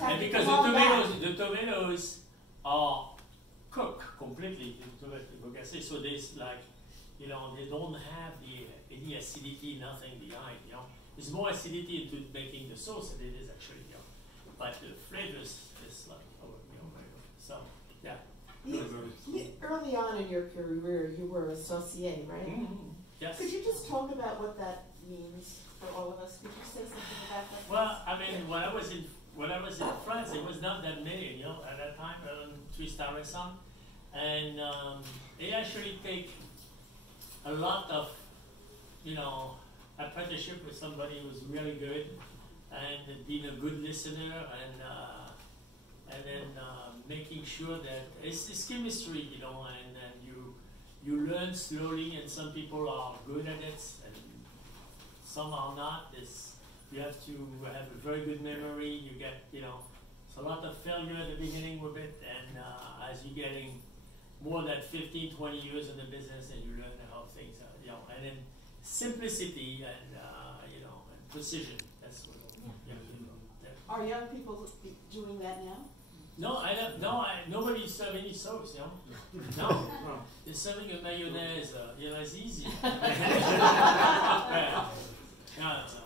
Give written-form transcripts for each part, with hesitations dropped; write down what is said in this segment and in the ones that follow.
have And to because calm down. the tomatoes are cooked completely, so there's like, you know, they don't have any acidity, nothing behind, you know. There's more acidity into making the sauce than it is actually, you know. But the flavors is like, oh, you know, so, yeah. Early on in your career, you were associé, right? Mm-hmm. Yes. Could you just talk about what that means for all of us? Could you say something about that? Well, I mean, when I was in France, it was not that many, you know, at that time, 3-star restaurant, and they actually take a lot of, you know, apprenticeship with somebody who's really good and being a good listener and then making sure that it's chemistry, you know, and you learn slowly, and some people are good at it and some are not. You have to have a very good memory. You get, you know, it's a lot of failure at the beginning with it, and as you're getting more than 15, 20 years in the business, and you learn how things are, you know, and then simplicity and, you know, and precision. That's what you have to do. Yeah. Are young people doing that now? No, I don't. No, nobody's serving any sauce, you know. No, they're serving a mayonnaise. You know, it's easy. Yeah. Yeah, so.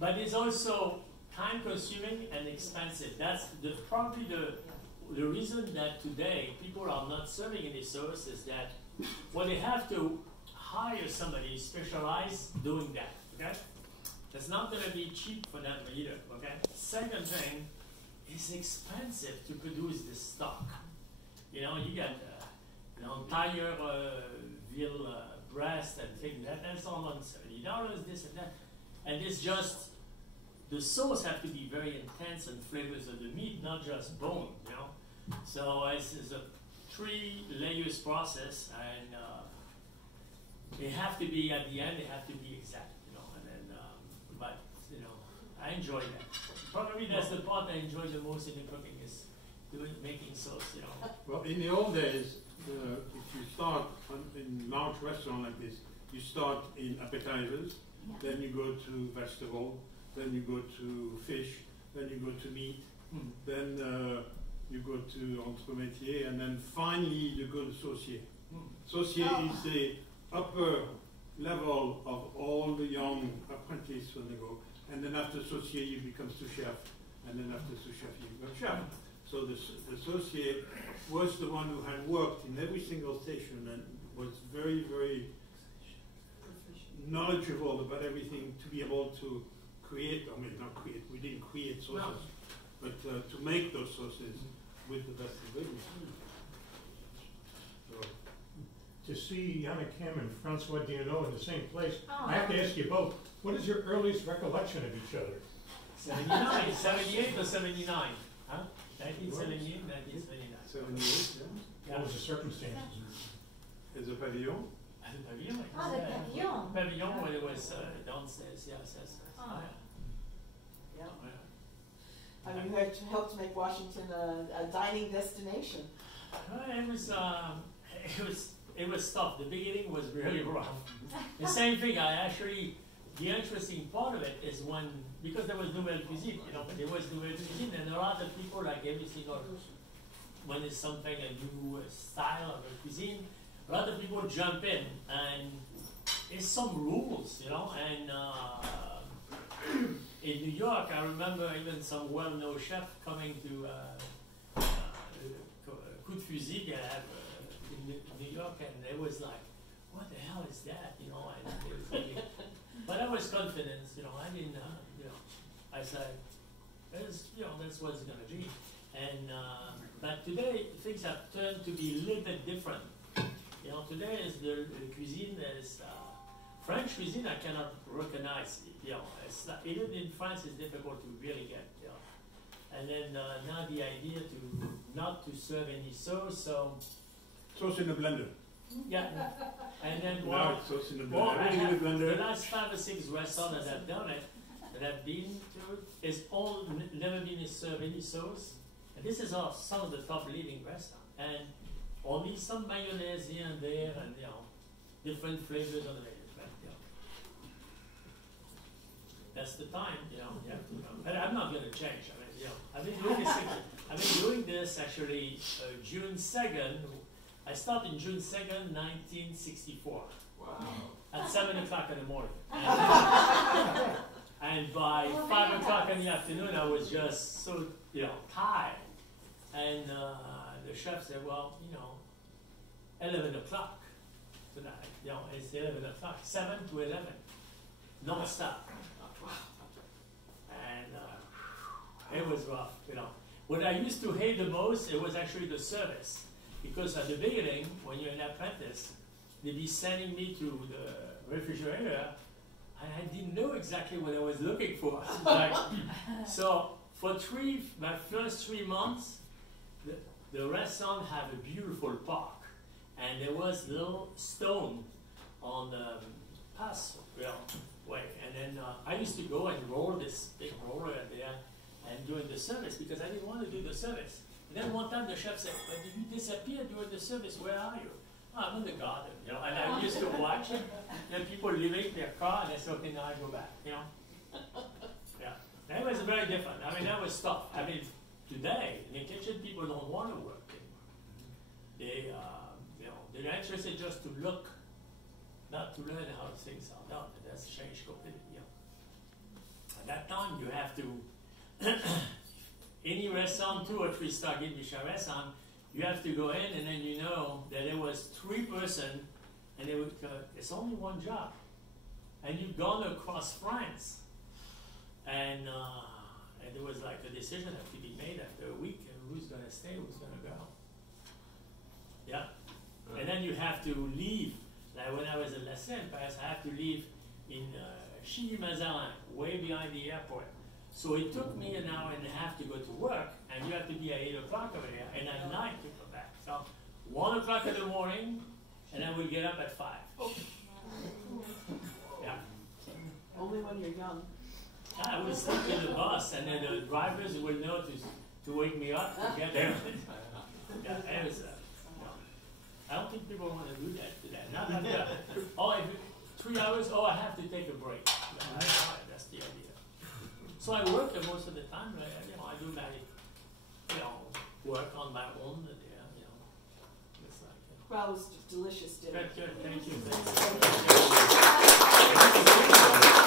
But it's also time-consuming and expensive. That's probably the reason that today people are not serving any sauce is that, well, they have to hire somebody specialized doing that. Okay, that's not going to be cheap for them either. Okay. Second thing. It's expensive to produce this stock. You know, you get an entire veal breast and things like that. That's all on $70, this and that. And it's just, the sauce have to be very intense and flavors of the meat, not just bone, you know. So it's a 3 layers process, and they have to be, at the end, they have to be exact, you know. And then, but, you know, I enjoy that. Probably that's the part I enjoy the most in the cooking is making sauce, you know. Well, in the old days, if you start in large restaurant like this, you start in appetizers, then you go to vegetable, then you go to fish, then you go to meat, then you go to entremetier, and then finally you go to saucier. Saucier is the upper level of all the young apprentices when they go. And then after saucier, you become sous chef, and then after sous chef, you become chef. So the saucier was the one who had worked in every single station and was very, very knowledgeable about everything to be able to create, I mean, not create, we didn't create sauces, but to make those sauces with the best ingredients. So. To see Yannick and Francois Dienot in the same place, I have to ask you both, what is your earliest recollection of each other? 79, 78 or 79? Huh? 1978, 1979. 78, yeah. What was the circumstances? As a pavillon? As a pavillon, like Ah, the pavillon. Pavillon when it was downstairs, yes, yes. Oh. Yeah. Oh, yeah. I mean, you had helped make Washington a dining destination. It was tough. The beginning was really rough. The same thing, the interesting part of it is because there was nouvelle cuisine, you know, there was nouvelle cuisine, and a lot of people, like every single, when it's something, a new style of a cuisine, a lot of people jump in, and there's some rules, you know, and in New York, I remember even some well-known chef coming to Coup de Fusil in New York, and it was like, what the hell is that, you know, and it was really, but I was confident, you know, I didn't, you know, I said, you know, that's what it's going to be. And, but today, things have turned to be a little bit different. You know, today is the cuisine is, French cuisine I cannot recognize, you know, even in France it's difficult to really get, you know. And then now the idea not to serve any sauce, so. Sauce in a blender. Yeah, and then sauce in a blender. The last 5 or 6 restaurants that I've done it, that I've been to, is all never been served any sauce. And this is some of the top leading restaurants, and only some mayonnaise here and there, and you know, different flavors on the mayonnaise. But, you know, that's the time, you know. You have to. But I'm not going to change. I mean, you know, I've been doing this actually June 2nd. I started in June 2nd, 1964. Wow. At 7 o'clock in the morning. And by 5 o'clock in the afternoon, I was just so, you know, tired. And the chef said, well, you know, 11 o'clock tonight. You know, it's 11 o'clock, 7 to 11, non-stop. And it was rough, you know. What I used to hate the most, it was actually the service. Because at the beginning, when you're an apprentice, they'd be sending me to the refrigerator, and I didn't know exactly what I was looking for. Like, so for my first 3 months, the restaurant had a beautiful park, and there was a little stone on the pass way. And then I used to go and roll this big roller there and during the service because I didn't want to do the service. And then one time the chef said, "But did you disappear during the service? Where are you?" "Oh, I'm in the garden, you know." And I used to watch it. Then people leaving their car, and I said, "Okay, now I go back," you know. Yeah, that was very different. I mean, that was tough. I mean, today in the kitchen, people don't want to work anymore. They, you know, they're interested just to look, not to learn how things are done. And that's changed completely. You know. At that time, you have to. Any restaurant, 2 or 3 star Guide-Michelin restaurant, you have to go in and then you know that there was 3 persons and they would it's only one job. And you've gone across France. And there was like a decision that to be made after a week, who's going to stay, who's going to go. Yeah. And then you have to leave. Like when I was in La Seine, Paris, I have to leave in Chilly-Mazarin, way behind the airport. So it took me an hour and a half to go to work, and you have to be at 8 o'clock over there, and at night to come back. So 1 o'clock in the morning, and then we get up at 5. Yeah. Only when you're young. I would sleep in the bus, and then the drivers would know to wake me up to get there. Yeah, it was, I don't think people want to do that today. Not like that. Oh, if 3 hours, oh, I have to take a break. That's the idea. So I work most of the time. You know, I do my, you know, work on my own. You know, it's like. Well, it was delicious dinner. Good. Thank you. Thank you.